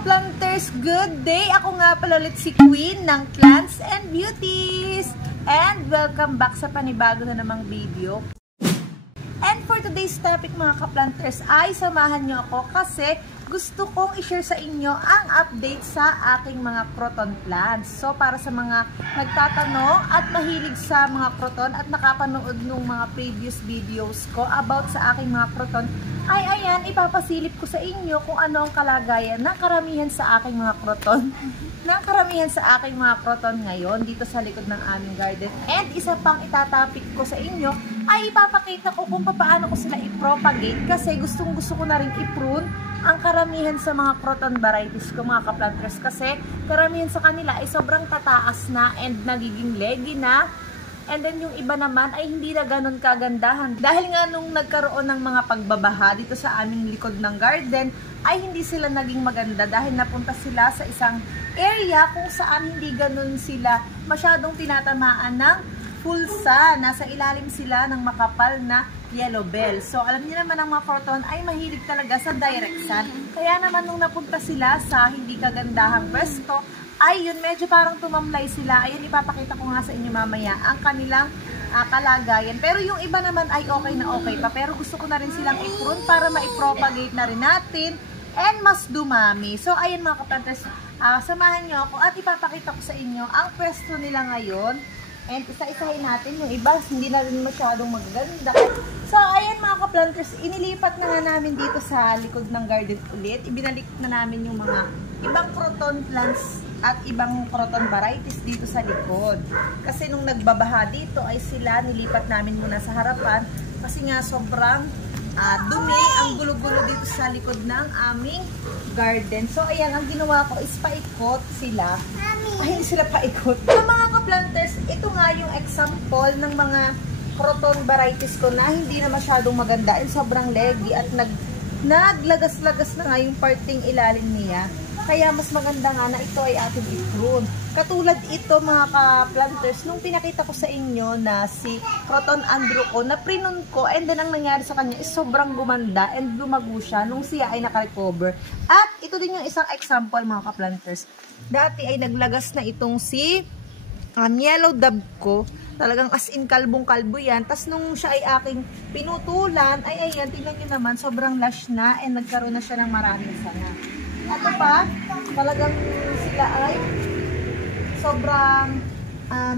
ka-planters, good day! Ako nga pala ulit si Queen ng Plants and Beauties. And welcome back sa panibago na namang video. And for today's topic mga ka-planters ay samahan nyo ako kasi gusto kong i-share sa inyo ang update sa aking mga croton plants. So para sa mga nagtatanong at mahilig sa mga croton at nakapanood nung mga previous videos ko about sa aking mga croton, ay ayan, ipapasilip ko sa inyo kung ano ang kalagayan ng karamihan sa aking mga croton. Ngayon dito sa likod ng aming garden. And isa pang itatapik ko sa inyo ay ipapakita ko kung paano ko sila i-propagate kasi gustong gusto ko na rin i-prune ang karamihan sa mga croton varieties ko mga ka-planters kasi karamihan sa kanila ay sobrang tataas na and nagiging leggy na. And then yung iba naman ay hindi na ganun kagandahan. Dahil nga nung nagkaroon ng mga pagbabaha dito sa aming likod ng garden, ay hindi sila naging maganda dahil napunta sila sa isang area kung saan hindi ganun sila masyadong tinatamaan ng pulsa. Nasa ilalim sila ng makapal na yellow bell. So alam niyo naman ang mga croton ay mahilig talaga sa direct sun. Kaya naman nung napunta sila sa hindi kagandahang pwesto, ay yun, medyo parang tumamlay sila. Ayun, ipapakita ko nga sa inyo mamaya ang kanilang kalagayan. Pero yung iba naman ay okay na okay pa. Pero gusto ko na rin silang i-prune para ma-propagate na rin natin and mas dumami. So, ayun mga ka-planters, samahan nyo ako at ipapakita ko sa inyo ang pwesto nila ngayon. And isa-isahin natin. Yung iba, hindi na rin masyadong magaganda. So, ayan mga ka-planters, inilipat na nga namin dito sa likod ng garden ulit. Ibinalik na namin yung mga ibang croton plants at ibang croton varieties dito sa likod. Kasi nung nagbabaha dito ay sila nilipat namin muna sa harapan kasi nga sobrang dumi ang gulo-gulo dito sa likod ng aming garden. So ayan, ang ginawa ko is paikot sila. Ay, hindi sila paikot. So mga ka-planters, ito nga yung example ng mga croton varieties ko na hindi na masyadong maganda and sobrang leggy at naglagas-lagas na nga yung parting ilalim niya. Kaya mas maganda nga na ito ay ating i-prune. Katulad ito mga ka-planters, nung pinakita ko sa inyo na si Croton Andrew ko, na prunun ko and then ang nangyari sa kanya is sobrang gumanda and lumago siya nung siya ay naka-recover. At ito din yung isang example mga ka-planters. Dati ay naglagas na itong si yellow dove ko. Talagang as in kalbong-kalbo yan. Tapos nung siya ay aking pinutulan, ay ayan, tingnan nyo naman, sobrang lush na and nagkaroon na siya ng maraming sanga. At pa, talagang sila ay sobrang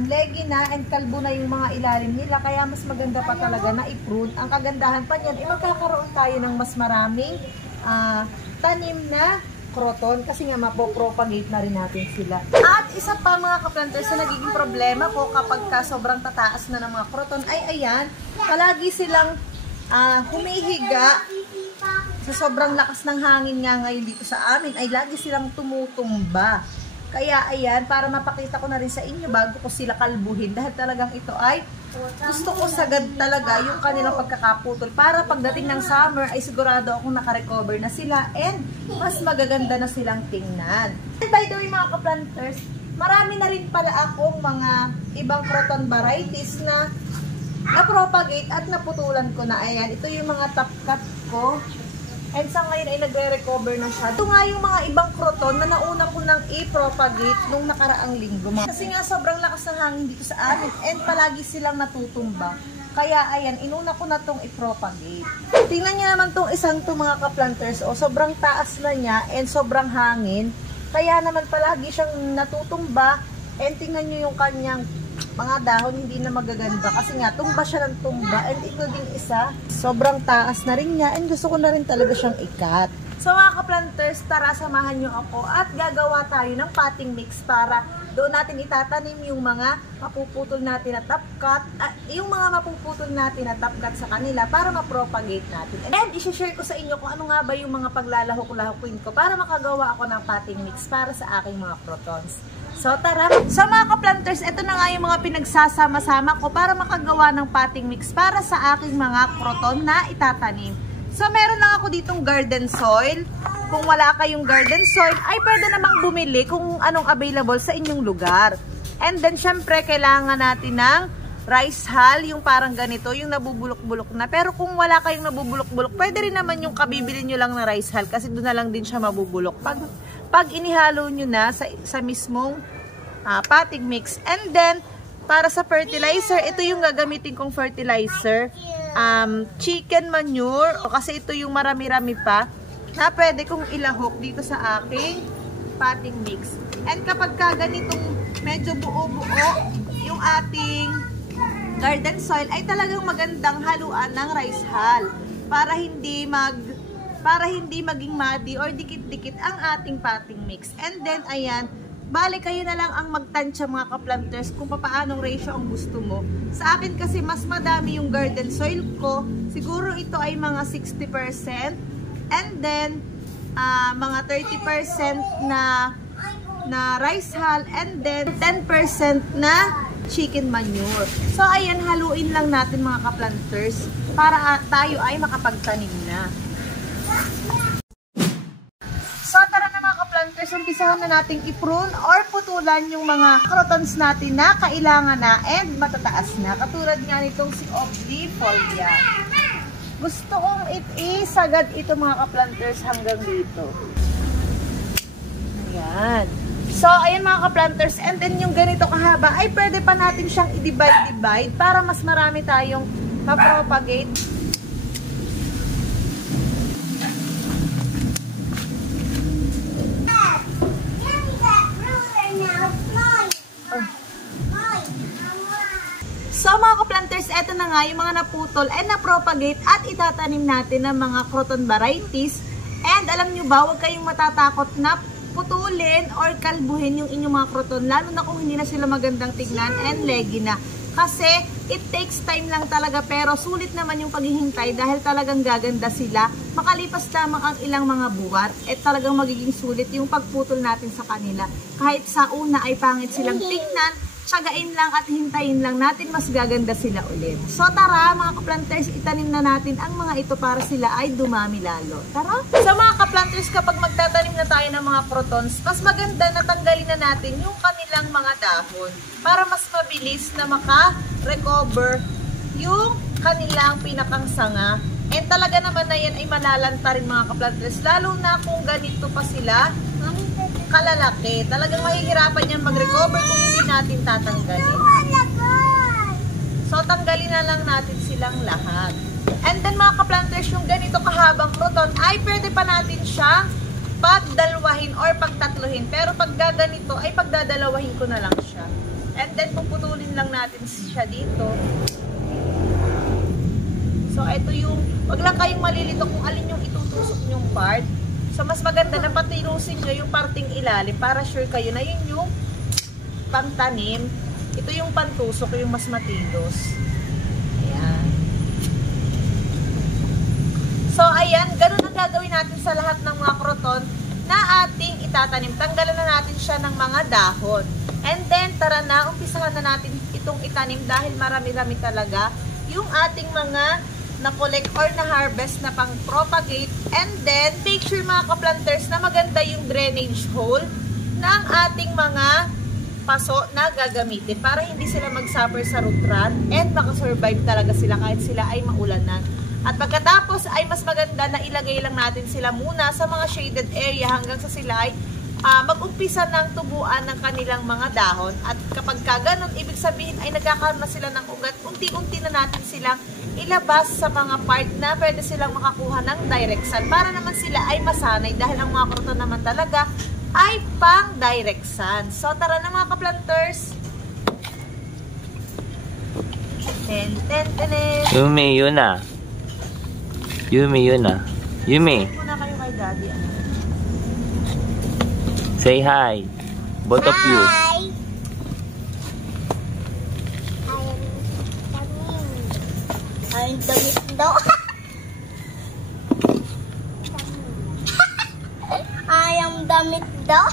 leggy na and kalbo na yung mga ilalim nila. Kaya mas maganda pa talaga na i-prune. Ang kagandahan pa niyan, magkakaroon tayo ng mas maraming tanim na croton kasi nga mapopropagate na rin natin sila. At isa pa mga ka-planters na nagiging problema ko kapag sobrang tataas na ng mga croton ay ayan, palagi silang humihiga. Sa sobrang lakas ng hangin nga ngayon dito sa amin ay lagi silang tumutumba. Kaya ayan, para mapakita ko na rin sa inyo bago ko sila kalbuhin dahil talagang ito ay gusto ko sagad talaga yung kanilang pagkakaputol para pagdating ng summer ay sigurado akong naka-recover na sila and mas magaganda na silang tingnan. And by the way mga ka-planters, marami na rin pala akong mga ibang croton varieties na na-propagate at naputulan ko na. Ayan, ito yung mga top cut ko. And sa ngayon ay nagre-recover na siya. Ito nga yung mga ibang croton na nauna ko nang i-propagate nung nakaraang linggo. Kasi nga sobrang lakas ng hangin dito sa amin and palagi silang natutumba. Kaya ayan, inuna ko na tong i-propagate. Tingnan niyo naman tong isang to mga ka-planters. O, sobrang taas na niya and sobrang hangin. Kaya naman palagi siyang natutumba. And tingnan niyo yung kanyang mga dahon hindi na magaganda kasi nga tumba siya ng tumba and ito ding isa sobrang taas na rin niya and gusto ko na rin talaga siyang ikat. So mga ka-planters, tara samahan nyo ako at gagawa tayo ng potting mix para doon natin itatanim yung mga mapuputol natin na top cut at yung mga mapuputol natin na top cut sa kanila para ma-propagate natin. And i-share ko sa inyo kung ano nga ba yung mga paglalahok-lahokin ko para makagawa ako ng potting mix para sa aking mga crotons. So tara! So mga ka-planters, ito na nga yung mga pinagsasama-sama ko para makagawa ng potting mix para sa aking mga croton na itatanim. So meron lang ako ditong garden soil. Kung wala kayong garden soil, ay pwede namang bumili kung anong available sa inyong lugar. And then syempre kailangan natin ng rice hull, yung parang ganito, yung nabubulok-bulok na. Pero kung wala kayong nabubulok-bulok, pwede rin naman yung kabibili nyo lang na rice hull kasi doon na lang din siya mabubulok. kapag inihalo nyo na sa mismong potting mix. And then, para sa fertilizer, ito yung gagamitin kong fertilizer. Chicken manure, kasi ito yung marami-rami pa na pwede kong ilahok dito sa aking potting mix. And kapag ganitong medyo buo-buo yung ating garden soil, ay talagang magandang haluan ng rice hull para hindi maging muddy or dikit-dikit ang ating potting mix. And then, ayan, bali kayo na lang ang magtansya mga ka-planters kung paanong ratio ang gusto mo. Sa akin kasi mas madami yung garden soil ko. Siguro ito ay mga 60%. And then, mga 30% na rice hull. And then, 10% na chicken manure. So, ayan, haluin lang natin mga ka-planters para tayo ay makapagtanim na. So, tara na mga ka-planters, umpisahan na nating i-prune or putulan yung mga crotons natin na kailangan na and matataas na. Katulad nga nitong si Obdifolia. Gusto kong isagad ito mga ka-planters hanggang dito. Ayan. So, ayan mga ka-planters, and then yung ganito kahaba, ay pwede pa natin siyang i-divide para mas marami tayong ma-propagate. So mga ka-planters, eto na nga yung mga naputol and na-propagate at itatanim natin ng mga croton varieties. And alam nyo ba, huwag kayong matatakot na putulin or kalbuhin yung inyong mga croton, lalo na kung hindi na sila magandang tignan and leggy na. Kasi it takes time lang talaga, pero sulit naman yung paghihintay dahil talagang gaganda sila. Makalipas lamang ang ilang mga buwan, talagang magiging sulit yung pagputol natin sa kanila. Kahit sa una ay pangit silang tignan, tsagain lang at hintayin lang natin, mas gaganda sila ulit. So tara mga ka-planters, itanim na natin ang mga ito para sila ay dumami lalo. Tara! So mga ka-planters, kapag magtatanim na tayo ng mga crotons, mas maganda na tanggalin na natin yung kanilang mga dahon para mas mabilis na maka-recover yung kanilang pinakang sanga. And talaga naman na yan ay malalanta rin mga ka-planters, lalo na kung ganito pa sila kalalaki. Talagang mahihirapan yan mag-recover kung hindi natin tatanggalin. So, tanggalin na lang natin silang lahat. And then mga ka-planters, yung ganito kahabang croton ay pwede pa natin siyang pagdalwahin or pagtatluhin. Pero pag gaganito ay pagdadalawahin ko na lang siya. And then puputulin lang natin siya dito. So, ito yung, wag lang kayong malilito kung alin yung itutusok yung part. So, mas maganda na patirusin nyo yung parting ilalim para sure kayo na yun yung pantanim. Ito yung pantusok, yung mas matilos. Ayan. So, ayan. Ganun ang gagawin natin sa lahat ng mga croton na ating itatanim. Tanggalan na natin siya ng mga dahon. And then, tara na, umpisahan na natin itong itanim dahil marami-rami talaga yung ating mga na-collect or na-harvest na pang-propagate. And then, make sure mga ka-planters na maganda yung drainage hole ng ating mga paso na gagamitin para hindi sila mag-suffer sa root rot and makasurvive talaga sila kahit sila ay maulanan. At pagkatapos ay mas maganda na ilagay lang natin sila muna sa mga shaded area hanggang sa sila ay mag-umpisa ng tubuan ng kanilang mga dahon. At kapag ganun, ibig sabihin ay nagkakaroon na sila ng ugat, unti-unti na natin silang ilabas sa mga part na pwede silang makakuha ng direct sun para naman sila ay masanay dahil ang mga croton naman talaga ay pang direct sun. So tara na mga ka-planters. Yumi, yun na. Yumi, yun na. Yumi. Muna kayo kay daddy. Say hi. Both of you. Ay, damit daw. Ay, ang damit daw.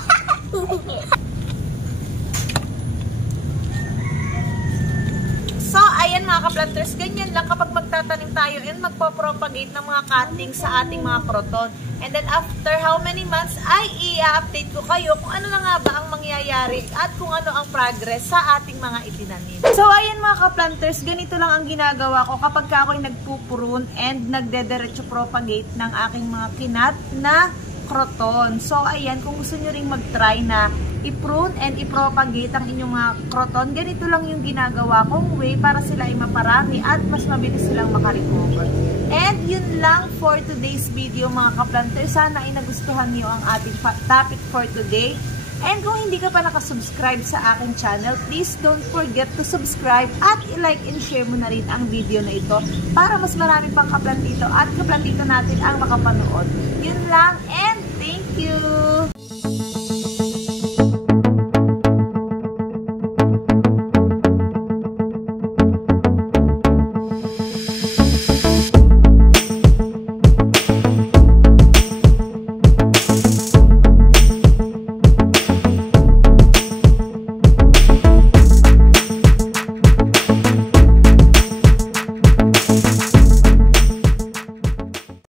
So, ayan mga ka-planters, ganyan lang kapag magtatanim tayo and magpo-propagate ng mga cuttings sa ating mga croton. And then after how many months ay i-update ko kayo kung ano na nga ba ang mangyayari at kung ano ang progress sa ating mga itinanim. So, ayan mga ka-planters, ganito lang ang ginagawa ko kapag ako'y nagpupurun and nagdediretso propagate ng aking mga kinat na croton. So, ayan, kung gusto nyo ring mag-try na i-prune and i-propagate ang inyong mga croton, ganito lang yung ginagawa kong way para sila ay maparami at mas mabilis silang makarecover. And yun lang for today's video mga kaplanter. Sana ay nagustuhan niyo ang ating topic for today. And kung hindi ka pa nakasubscribe sa aking channel, please don't forget to subscribe at i-like and share mo na rin ang video na ito para mas marami pang kaplantito at kaplantito natin ang makapanood. Yun lang and thank you!